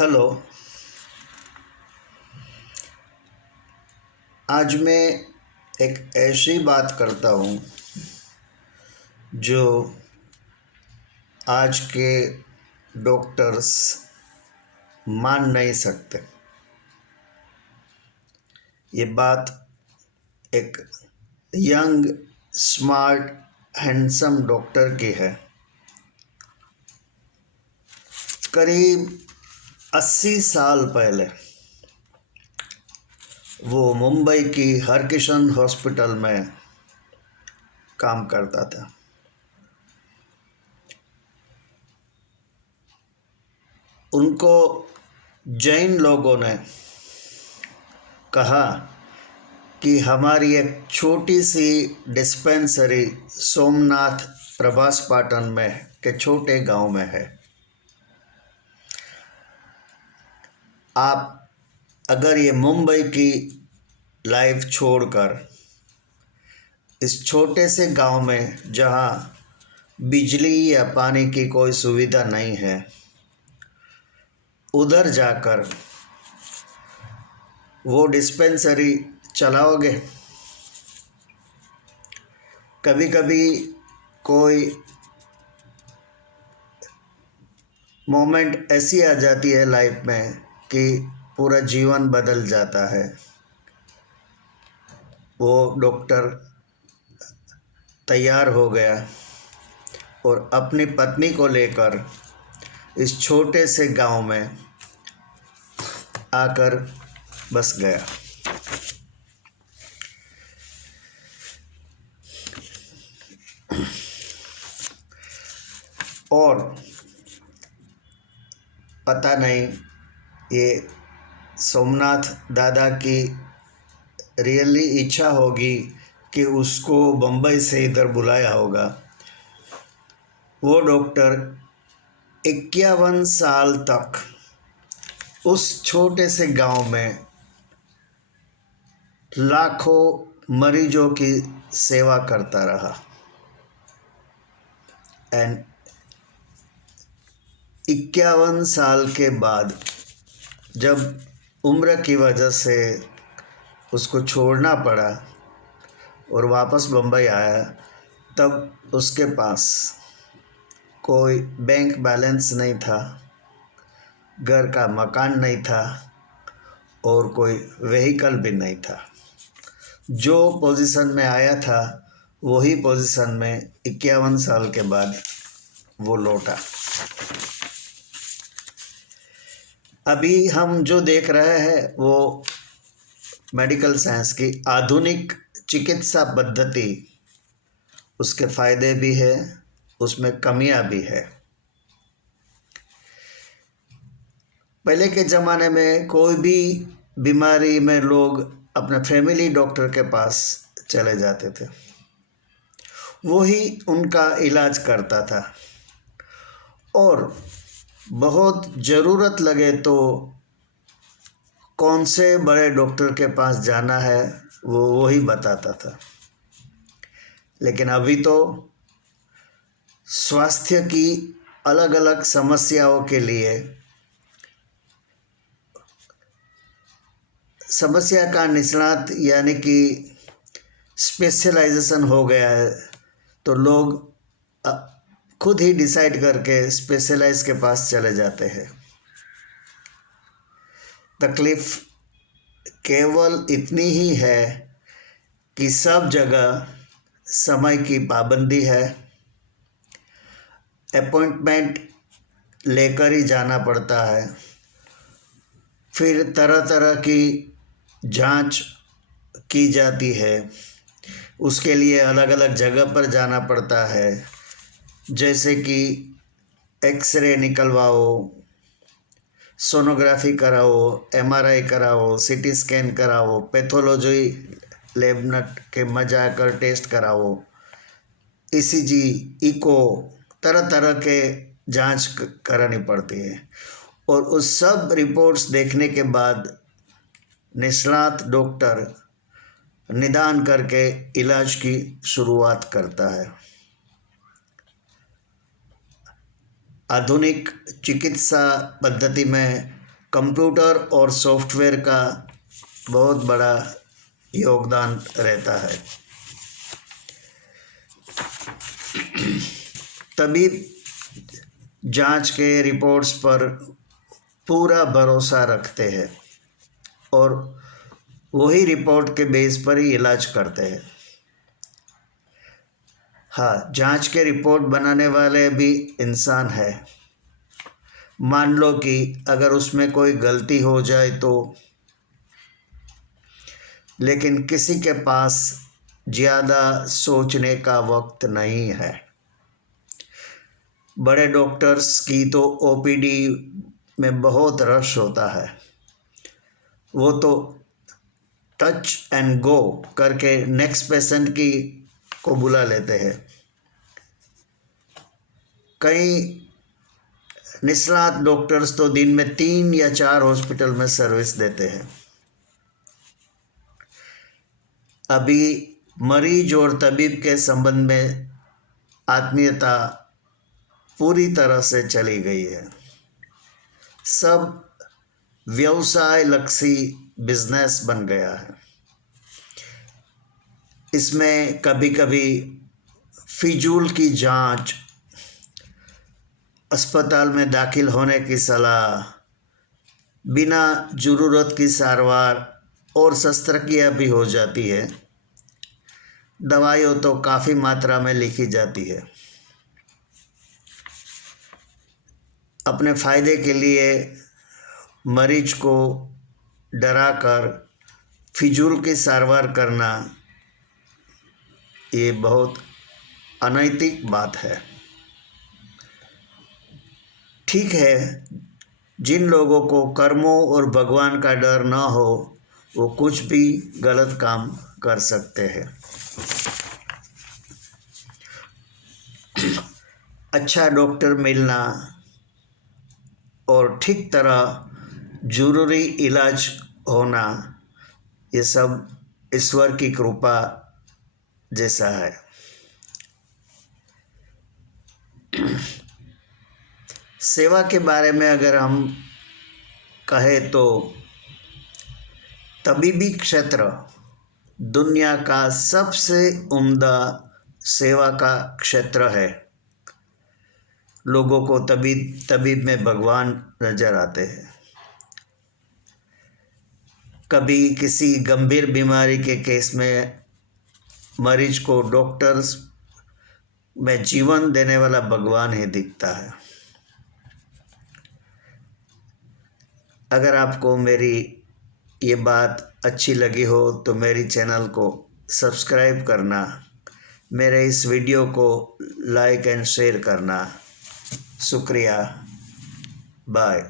Hello. आज मैं एक ऐसी बात करता हूँ जो आज के डॉक्टर्स मान नहीं सकते। ये बात एक यंग स्मार्ट हैंडसम डॉक्टर की है। करीब 80 साल पहले वो मुंबई की हरकिशन हॉस्पिटल में काम करता था। उनको जैन लोगों ने कहा कि हमारी एक छोटी सी डिस्पेंसरी सोमनाथ प्रभास पाटन में के छोटे गांव में है। आप अगर ये मुंबई की लाइफ छोड़कर इस छोटे से गांव में जहां बिजली या पानी की कोई सुविधा नहीं है उधर जाकर वो डिस्पेंसरी चलाओगे? कभी कभी कोई मोमेंट ऐसी आ जाती है लाइफ में कि पूरा जीवन बदल जाता है। वो डॉक्टर तैयार हो गया और अपनी पत्नी को लेकर इस छोटे से गांव में आकर बस गया। और पता नहीं ये सोमनाथ दादा की रियली इच्छा होगी कि उसको बम्बई से इधर बुलाया होगा। वो डॉक्टर 51 साल तक उस छोटे से गांव में लाखों मरीजों की सेवा करता रहा। एंड 51 साल के बाद जब उम्र की वजह से उसको छोड़ना पड़ा और वापस बम्बई आया, तब उसके पास कोई बैंक बैलेंस नहीं था, घर का मकान नहीं था और कोई व्हीकल भी नहीं था। जो पोजीशन में आया था वही पोजीशन में 51 साल के बाद वो लौटा। अभी हम जो देख रहे हैं वो मेडिकल साइंस की आधुनिक चिकित्सा पद्धति, उसके फायदे भी है, उसमें कमियां भी है। पहले के ज़माने में कोई भी बीमारी में लोग अपने फैमिली डॉक्टर के पास चले जाते थे, वही उनका इलाज करता था। और बहुत ज़रूरत लगे तो कौन से बड़े डॉक्टर के पास जाना है वो वही बताता था। लेकिन अभी तो स्वास्थ्य की अलग अलग समस्याओं के लिए समस्या का निष्णात यानी कि स्पेशलाइजेशन हो गया है, तो लोग खुद ही डिसाइड करके स्पेशलाइज के पास चले जाते हैं। तकलीफ केवल इतनी ही है कि सब जगह समय की पाबंदी है, अपॉइंटमेंट लेकर ही जाना पड़ता है, फिर तरह तरह की जांच की जाती है, उसके लिए अलग अलग जगह पर जाना पड़ता है, जैसे कि एक्सरे निकलवाओ, सोनोग्राफी कराओ, एमआरआई कराओ, सीटी स्कैन कराओ, पैथोलॉजी लैब के में जाकर टेस्ट कराओ, ईसीजी, इको, तरह तरह के जांच करानी पड़ती है। और उस सब रिपोर्ट्स देखने के बाद निष्णात डॉक्टर निदान करके इलाज की शुरुआत करता है। आधुनिक चिकित्सा पद्धति में कंप्यूटर और सॉफ्टवेयर का बहुत बड़ा योगदान रहता है। तबीब जांच के रिपोर्ट्स पर पूरा भरोसा रखते हैं और वही रिपोर्ट के बेस पर ही इलाज करते हैं। हाँ, जांच के रिपोर्ट बनाने वाले भी इंसान है। मान लो कि अगर उसमें कोई गलती हो जाए तो, लेकिन किसी के पास ज़्यादा सोचने का वक्त नहीं है। बड़े डॉक्टर्स की तो ओपीडी में बहुत रश होता है। वो तो टच एंड गो करके नेक्स्ट पेशेंट को बुला लेते हैं। कई निष्णात डॉक्टर्स तो दिन में 3 या 4 हॉस्पिटल में सर्विस देते हैं। अभी मरीज और तबीब के संबंध में आत्मीयता पूरी तरह से चली गई है। सब व्यवसाय लक्षी बिजनेस बन गया है। इसमें कभी कभी फिजूल की जांच, अस्पताल में दाखिल होने की सलाह, बिना ज़रूरत की सारवार और शस्त्रक्रिया भी हो जाती है। दवाइयाँ तो काफ़ी मात्रा में लिखी जाती है। अपने फ़ायदे के लिए मरीज को डराकर फिजूल की सारवार करना ये बहुत अनैतिक बात है। ठीक है, जिन लोगों को कर्मों और भगवान का डर न हो वो कुछ भी गलत काम कर सकते हैं। अच्छा डॉक्टर मिलना और ठीक तरह जरूरी इलाज होना ये सब ईश्वर की कृपा जैसा है। सेवा के बारे में अगर हम कहें तो तबीबी क्षेत्र दुनिया का सबसे उम्दा सेवा का क्षेत्र है। लोगों को तबीब में भगवान नज़र आते हैं। कभी किसी गंभीर बीमारी के केस में मरीज को डॉक्टर्स में जीवन देने वाला भगवान ही दिखता है। अगर आपको मेरी ये बात अच्छी लगी हो तो मेरी चैनल को सब्सक्राइब करना, मेरे इस वीडियो को लाइक एंड शेयर करना। शुक्रिया। बाय।